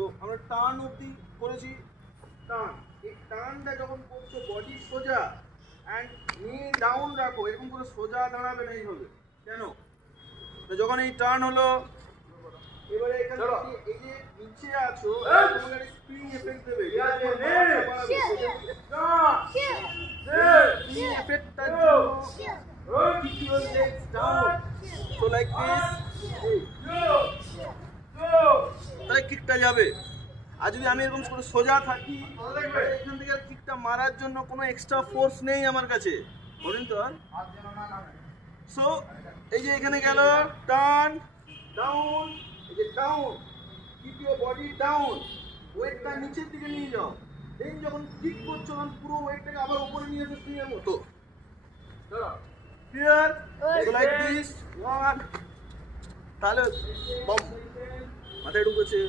তো আমরা টার্ন অবধি করেছি। টার্ন, এই টার্নটা যখন করছো বডি সোজা অ্যান্ড নি ডাউন রাখো, এরকম করে সোজা দাঁড়াবে না এইভাবে। কেন? তো যখন এই টার্ন হলো, এবারে এখানে এই যে নিচে আছো তোমাকে স্প্রিং এফেক্ট দেবে। স্প্রিং এফেক্টটার জন্য keep your legs down, so like this, তাহলে কিকটা যাবে। আর যদি আমি এরকম করে সোজা থাকি, এখান থেকে কিকটা মারার জন্য কোনো এক্সট্রা ফোর্স নেই আমার কাছে, বলেন তো। সো এই যে এখানে গেল টার্ন ডাউন, এই যে down, keep your body down, ওয়েটটা নিচের দিকে নিয়ে যাও। দেন যখন কিক করছো তখন পুরো ওয়েটটাকে আবার উপরে নিয়ে এসে স্প্রিং এর মতো। Clear? So like this, one, তাহলে বম মাথায় ঢুকেছে।